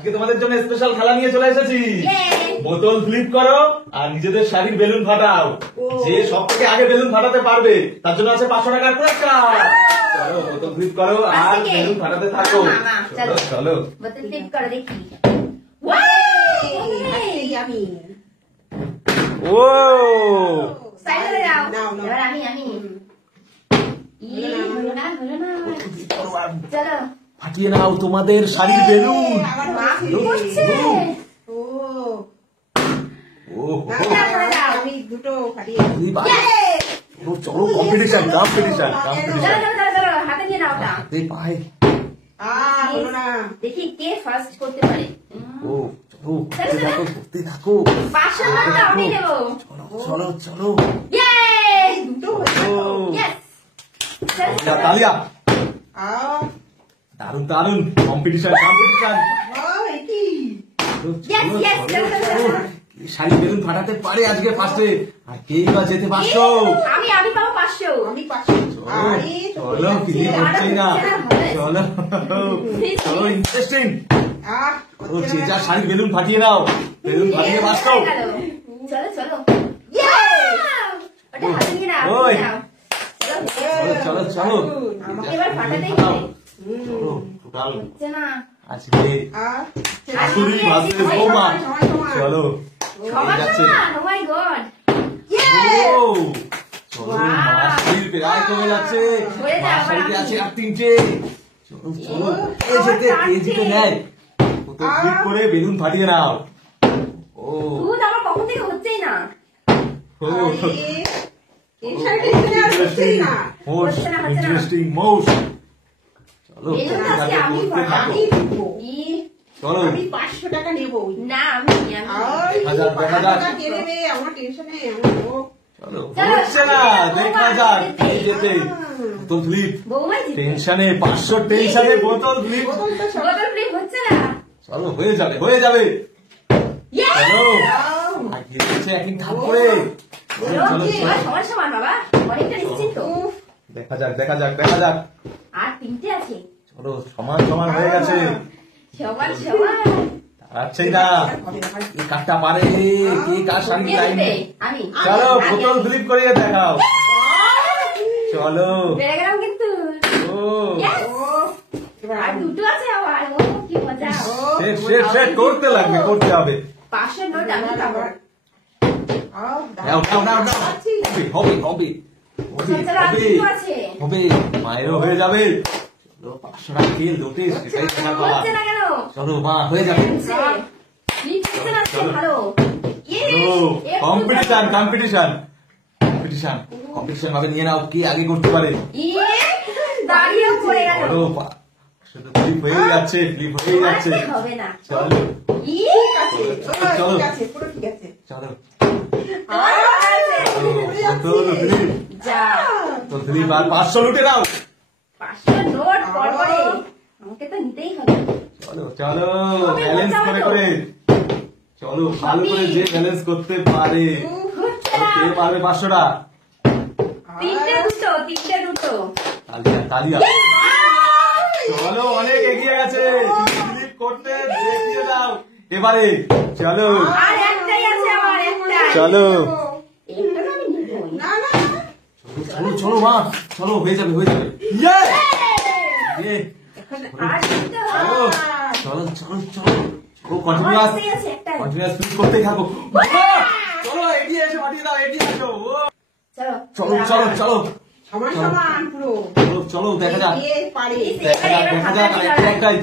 আজকে তোমাদের জন্য স্পেশাল খেলা নিয়ে চলে এসেছি। বোতল ফ্লিপ করো আর নিজেদের শাড়ির বেলুন ফাটাও। যে সব থেকে আগে বেলুন ফাটাতে পারবে তার জন্য আছে 500 টাকার পুরস্কার। চলো বোতল ফ্লিপ করো আর বেলুন ফাটাতে থাকো। চলো চলো বোতল ফ্লিপ করো দেখি। ও সাইডে দাও। এবার আমি চলো ফাটিয়ে নাও তোমাদের শাড়ির বেলুন। চলো কম্পিটিশন কম্পিটিশন হাতে নিয়ে নাও ওটা। পায়ে দেখি কে ফার্স্ট করতে পারে। ও চলো করতে থাকো। 500 টাকা আমি নেব। চলো চলো ইয়ে দুটো ইয়েস তালিয়া। দারুন দারুন কম্পিটিশন কম্পিটিশন। শাড়ি বেলুন ফাটাতে পারে আজকে ফার্স্টে। আর কেই বা যেতে 500। আমি পাবো 500। চলো কি হচ্ছেই না। চলো চলো ইন্টারেস্টিং। ও যে যা শাড়ি বেলুন ফাটিয়ে নাও। বেলুন ফাটিয়ে 500। চলো চলো ওটা হাতে নিয়ে নাও। চলো চলো এবার ফাটাতেই হবে। চলো টোটাল হচ্ছে না আজকে শাশুড়ি ভাসে বৌমা। চলো যাচ্ছে। ও মাই গড ও চলো মাসির প্রায় কমে যাচ্ছে। মাসির আছে আর 3টে। চলো চলো এই যেতে নেয় কত ক্লিক করে বেলুন ফাটিয়ে নাও। ও দুধ আমার কখন থেকে হচ্ছেই না। Interesting most. চলো চলো 500 টাকা নেব না আমি চলো হচ্ছে না দেখা যাক এই যেতে বোতল ফ্লিপ টেনশনে 500 টেনশনে বোতল ফ্লিপ হচ্ছে না। চলো হয়ে যাবে হয়ে যাবে। চলো আগে হচ্ছে একই ধাপ করে। সমান সমান বাবা অনেকটা নিশ্চিত তো। দেখা যাক দেখা যাক দেখা যাক। আর 3টে আছে। চলো সমান সমান হয়ে গেছে। সমান সমান আচ্ছাই না এই কাটটা পারে কে কার শাড়ি লাইন। আমি চলো বোতল ফ্লিপ করিয়ে দেখাও। চলো বেড়ে গেলাম কিন্তু। ও আর দুটো আছে আবার। ও কি মজা। সেট করতে লাগবে করতে হবে। 500 নোট আমি পাবো। নাও নাও নাও নাও হবে হবে হবে মায়েরও হয়ে যাবে। চলো 500 টাকা তেল দোটে সেটাই কেনা পাওয়া। চলো মা হয়ে যাবে। কম্পিটিশন কম্পিটিশন কম্পিটিশন কম্পিটিশন ভাবে নিয়ে নাও কে আগে করতে পারে। চলো শুধু ফ্লিপ হয়ে যাচ্ছে ফ্লিপ হয়ে যাচ্ছে। চলো চলো চলো তো ফ্লিপ আর 500 লুটে নাও। 500 নোট পরে আমাকে তো নিতেই হবে। চলো চলো ব্যালেন্স করে করে চলো ভালো করে যে ব্যালেন্স করতে পারে কে পারবে 500টা। 3টে দুটো তালিয়া তালিয়া। চলো অনেক এগিয়ে গেছে ক্লিক করতে দেখিয়ে দাও এবারে। চলো আর একটাই আছে আমার একটা। চলো এটা আমি নিব না। চলো চলো মা চলো হয়ে যাবে হয়ে যাবে। ইয়ে চলো চলো চলো চলো ও কন্টিনিউয়াস কন্টিনিউয়াস ফিল করতেই থাকো। চলো এগিয়ে এসে পাঠিয়ে দাও এগিয়ে আসো। চলো চলো চলো সমান পুরো চলো চলো দেখা যাক দেখা যাক দেখা যাক একটাই